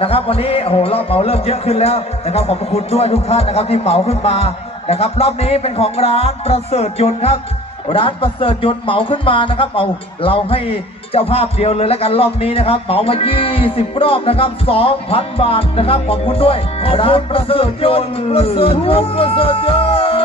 นะครับ วันนี้โอ้โหรอบเหมาเริ่มเยอะขึ้นแล้วนะครับขอบคุณด้วยทุกท่านนะครับที่เหมาขึ้นมานะครับ รอบนี้เป็นของร้านประเสริฐยนต์ครับ ร้านประเสริฐยนต์เหมาขึ้นมานะครับเอาเราให้เจ้าภาพเดียวเลยแล้วกันรอบนี้นะครับเหมามา 20 รอบนะครับ 2,000 บาทนะครับขอบคุณด้วยร้านประเสริฐยนประเสริฐยนต์ประเสริฐยนต์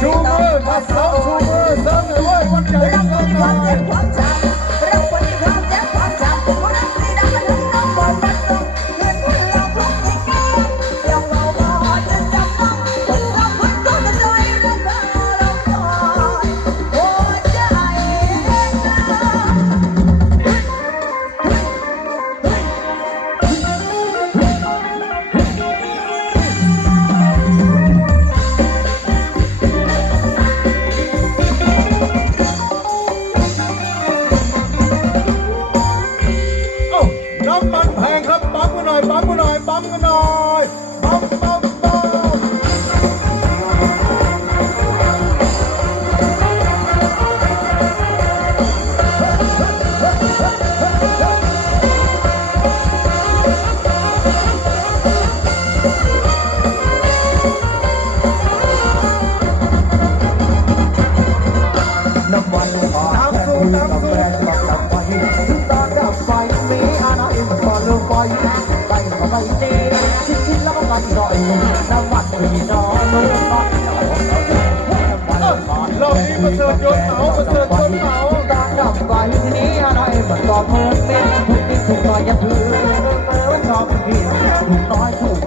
Zoom แม่ทุกทิศทุกตอนอย่าเพื่อเมื่อวัอนเพียงถูกน้อยถูก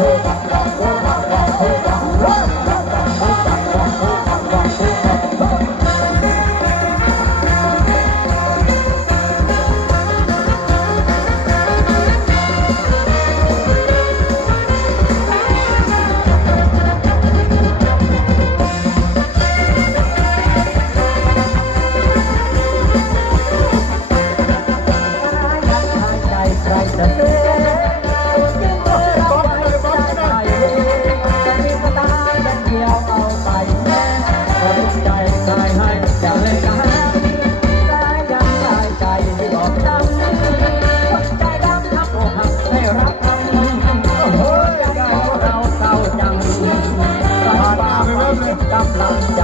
Oh. เป็นกำลังใจ